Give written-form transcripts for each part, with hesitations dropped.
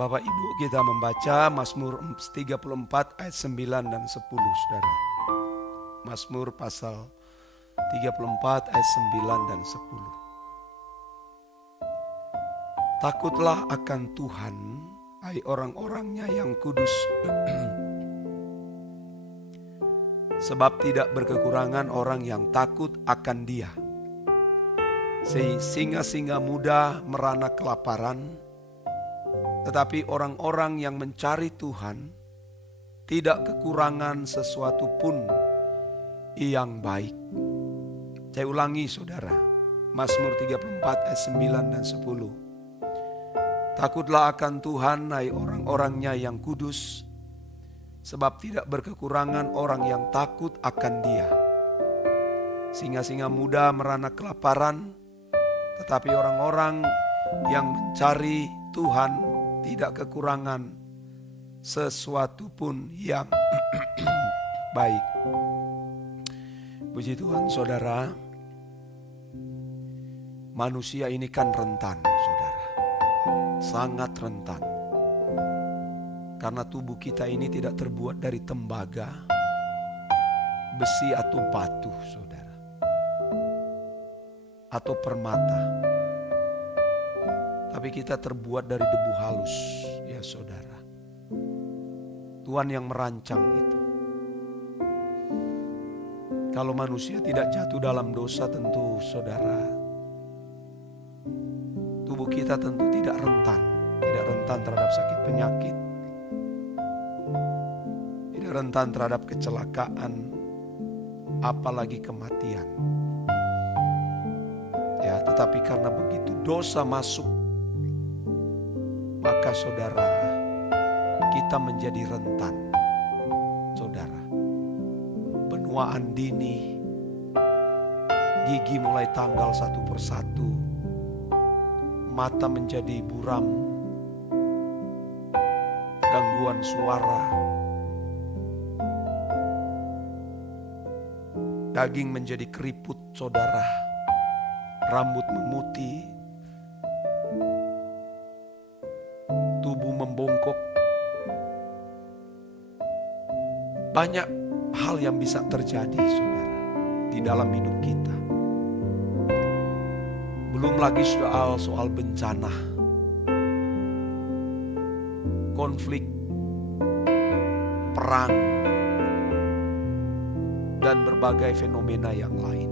Bapak Ibu, kita membaca Mazmur 34 ayat 9 dan 10, saudara. Mazmur pasal 34 ayat 9 dan 10. Takutlah akan Tuhan, hai orang-orangnya yang kudus. Sebab tidak berkekurangan orang yang takut akan Dia. Singa-singa muda merana kelaparan, tetapi orang-orang yang mencari Tuhan tidak kekurangan sesuatu pun yang baik. Saya ulangi, saudara. Mazmur 34 ayat 9 dan 10. Takutlah akan Tuhan, hai orang-orangnya yang kudus, sebab tidak berkekurangan orang yang takut akan Dia. Singa-singa muda merana kelaparan, tetapi orang-orang yang mencari Tuhan tidak kekurangan sesuatu pun yang baik. Puji Tuhan, saudara. Manusia ini kan rentan, saudara. Sangat rentan. Karena tubuh kita ini tidak terbuat dari tembaga, besi atau batu, saudara. Atau permata. Tapi kita terbuat dari debu halus, ya saudara. Tuhan yang merancang itu. Kalau manusia tidak jatuh dalam dosa, tentu saudara, tubuh kita tentu tidak rentan. Tidak rentan terhadap sakit penyakit, tidak rentan terhadap kecelakaan, apalagi kematian. Ya, tetapi karena begitu dosa masuk, maka saudara, kita menjadi rentan. Saudara, penuaan dini, gigi mulai tanggal satu persatu, mata menjadi buram, gangguan suara, daging menjadi keriput, saudara, rambut memutih, tubuh membongkok. Banyak hal yang bisa terjadi, saudara, di dalam hidup kita. Belum lagi soal bencana, konflik, perang, dan berbagai fenomena yang lain.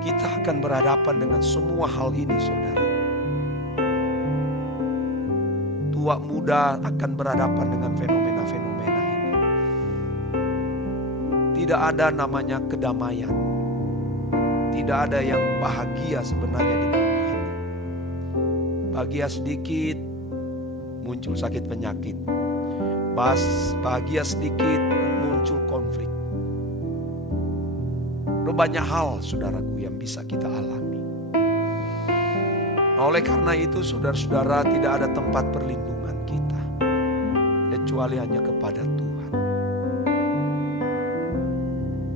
Kita akan berhadapan dengan semua hal ini, saudara. Tua muda akan berhadapan dengan fenomena-fenomena ini. Tidak ada namanya kedamaian. Tidak ada yang bahagia sebenarnya di bumi ini. Bahagia sedikit, muncul sakit penyakit. Bahagia sedikit, muncul konflik. Banyak hal, saudaraku, yang bisa kita alami. Oleh karena itu, saudara-saudara, tidak ada tempat perlindungan kita kecuali hanya kepada Tuhan.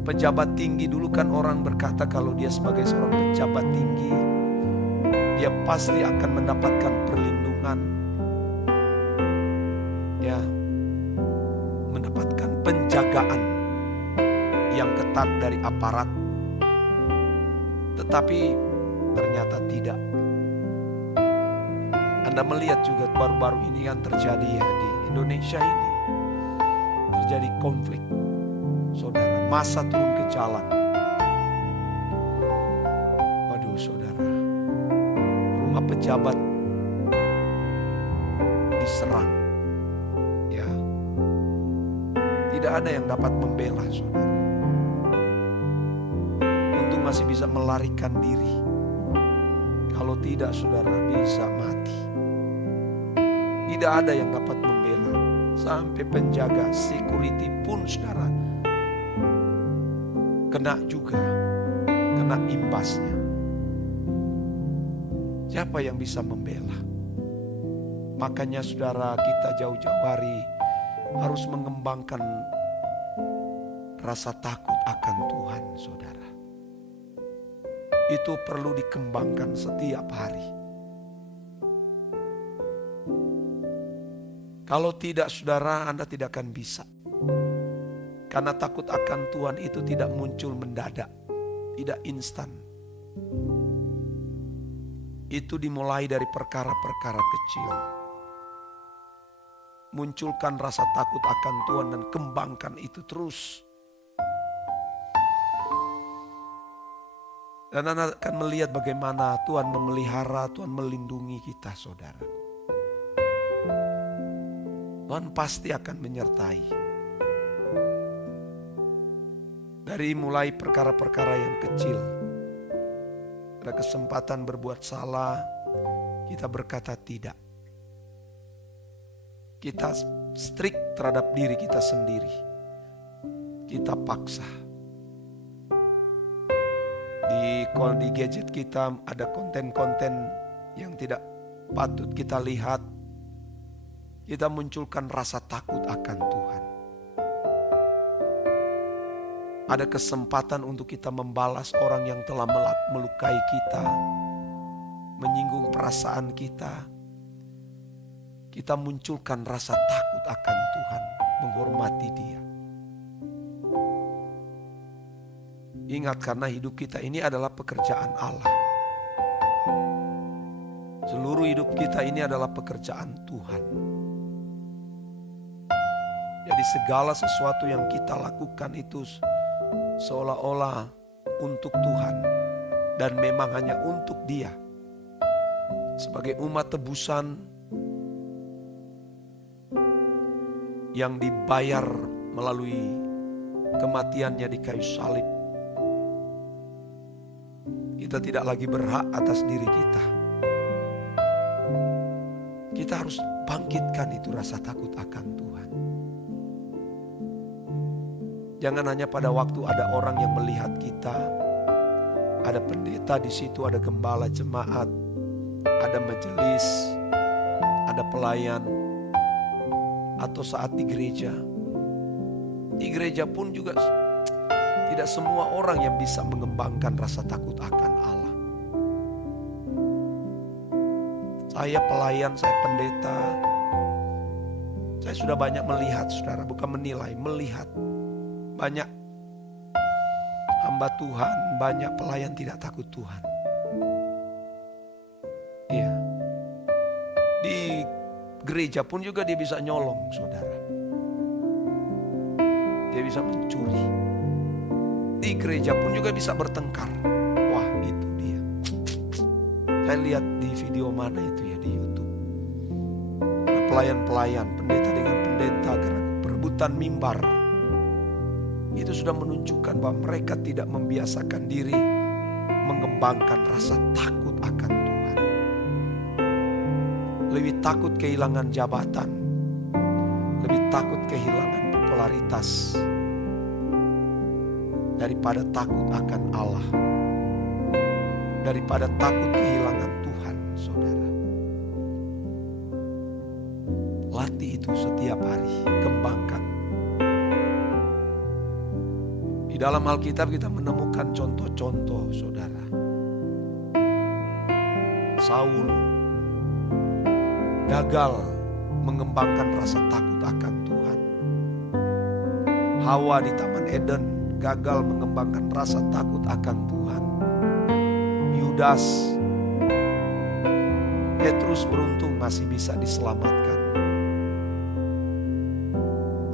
Pejabat tinggi dulu kan orang berkata kalau dia sebagai seorang pejabat tinggi, dia pasti akan mendapatkan perlindungan, ya, mendapatkan penjagaan yang ketat dari aparat. Tetapi ternyata tidak. Anda melihat juga baru-baru ini yang terjadi ya di Indonesia ini. Terjadi konflik. Saudara, massa turun ke jalan. Waduh, saudara. Rumah pejabat diserang. Ya. Tidak ada yang dapat membela, saudara. Untung masih bisa melarikan diri. Kalau tidak, saudara, bisa mati. Tidak ada yang dapat membela. Sampai penjaga security pun, saudara, kena juga. Kena imbasnya. Siapa yang bisa membela? Makanya, saudara, kita jauh-jauh hari harus mengembangkan rasa takut akan Tuhan, saudara. Itu perlu dikembangkan setiap hari. Kalau tidak, saudara, Anda tidak akan bisa. Karena takut akan Tuhan itu tidak muncul mendadak, tidak instan. Itu dimulai dari perkara-perkara kecil. Munculkan rasa takut akan Tuhan dan kembangkan itu terus. Dan Anda akan melihat bagaimana Tuhan memelihara, Tuhan melindungi kita, saudara. Tuhan pasti akan menyertai. Dari mulai perkara-perkara yang kecil. Ada kesempatan berbuat salah, kita berkata tidak. Kita strict terhadap diri kita sendiri. Kita paksa. Di gadget kita ada konten-konten yang tidak patut kita lihat. Kita munculkan rasa takut akan Tuhan. Ada kesempatan untuk kita membalas orang yang telah melukai kita, menyinggung perasaan kita. Kita munculkan rasa takut akan Tuhan, menghormati Dia. Ingat, karena hidup kita ini adalah pekerjaan Allah. Seluruh hidup kita ini adalah pekerjaan Tuhan. Jadi segala sesuatu yang kita lakukan itu seolah-olah untuk Tuhan dan memang hanya untuk Dia. Sebagai umat tebusan yang dibayar melalui kematiannya di kayu salib. Kita tidak lagi berhak atas diri kita. Kita harus bangkitkan itu rasa takut akan Tuhan. Jangan hanya pada waktu ada orang yang melihat kita, ada pendeta di situ, ada gembala jemaat, ada majelis, ada pelayan, atau saat di gereja. Di gereja pun juga tidak semua orang yang bisa mengembangkan rasa takut akan Allah. Saya pelayan, saya pendeta. Saya sudah banyak melihat, saudara, bukan menilai, melihat. Banyak hamba Tuhan, banyak pelayan tidak takut Tuhan. Iya. Di gereja pun juga dia bisa nyolong, saudara. Dia bisa mencuri. Di gereja pun juga bisa bertengkar. Wah, itu dia. Saya lihat di video mana itu ya, di YouTube. Ada pelayan-pelayan, pendeta dengan pendeta karena perebutan mimbar. Itu sudah menunjukkan bahwa mereka tidak membiasakan diri mengembangkan rasa takut akan Tuhan. Lebih takut kehilangan jabatan, lebih takut kehilangan popularitas daripada takut akan Allah, daripada takut kehilangan Tuhan, saudara. Latih itu setiap hari, kembangkan. Di dalam Alkitab kita menemukan contoh-contoh, saudara. Saul gagal mengembangkan rasa takut akan Tuhan. Hawa di Taman Eden gagal mengembangkan rasa takut akan Tuhan. Yudas, Petrus beruntung masih bisa diselamatkan.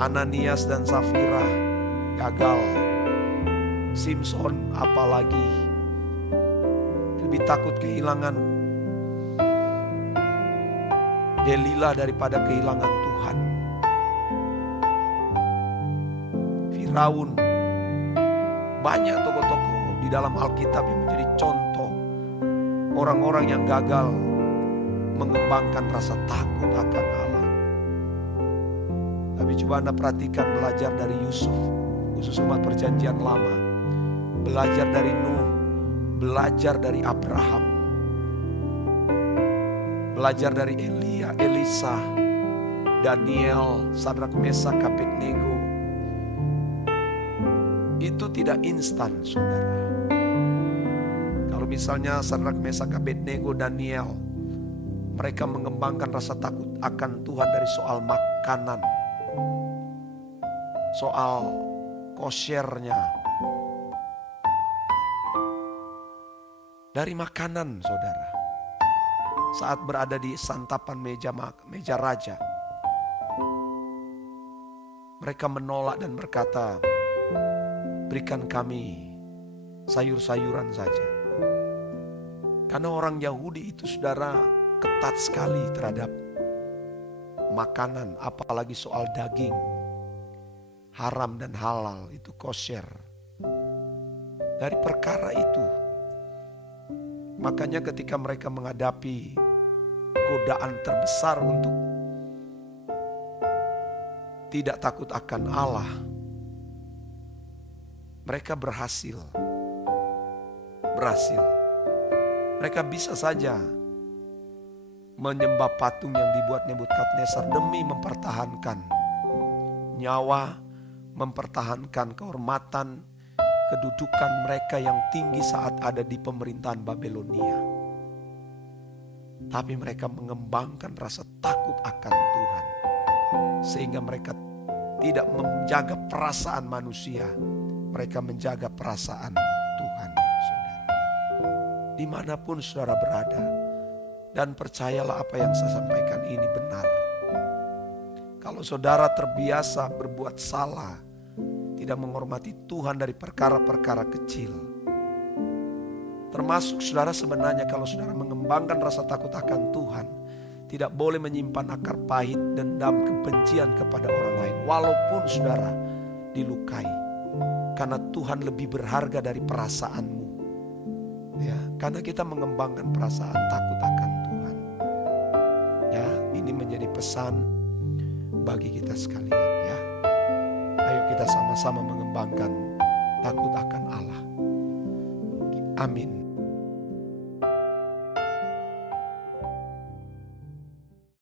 Ananias dan Safira gagal. Simson apalagi lebih takut kehilangan Delila daripada kehilangan Tuhan. Firaun, banyak tokoh-tokoh di dalam Alkitab yang menjadi contoh orang-orang yang gagal mengembangkan rasa takut akan Allah. Tapi coba Anda perhatikan, belajar dari Yusuf, khusus umat perjanjian lama. Belajar dari Nuh, belajar dari Abraham, belajar dari Elia, Elisa, Daniel, Sadrak, Mesak, Abednego. Itu tidak instan, saudara. Kalau misalnya Sadrak, Mesak, Abednego, Daniel Mereka mengembangkan rasa takut akan Tuhan dari soal makanan, soal kosyernya, dari makanan, saudara. Saat berada di santapan meja raja, mereka menolak dan berkata, berikan kami sayur-sayuran saja. Karena orang Yahudi itu, saudara, ketat sekali terhadap makanan, apalagi soal daging. Haram dan halal itu kosher. Dari perkara itu, makanya ketika mereka menghadapi godaan terbesar untuk tidak takut akan Allah, mereka berhasil. Mereka bisa saja menyembah patung yang dibuat Nebukadnezar demi mempertahankan nyawa, mempertahankan kehormatan, kedudukan mereka yang tinggi saat ada di pemerintahan Babelonia. Tapi mereka mengembangkan rasa takut akan Tuhan, sehingga mereka tidak menjaga perasaan manusia, mereka menjaga perasaan Tuhan, saudara. Dimanapun saudara berada, dan percayalah apa yang saya sampaikan ini benar. Kalau saudara terbiasa berbuat salah, tidak menghormati Tuhan dari perkara-perkara kecil, termasuk saudara sebenarnya kalau saudara mengembangkan rasa takut akan Tuhan, tidak boleh menyimpan akar pahit, dendam, kebencian kepada orang lain, walaupun saudara dilukai. Karena Tuhan lebih berharga dari perasaanmu. Ya, karena kita mengembangkan perasaan takut akan Tuhan. Ya, ini menjadi pesan bagi kita sekalian, ya. Ayo kita sama-sama mengembangkan takut akan Allah. Amin.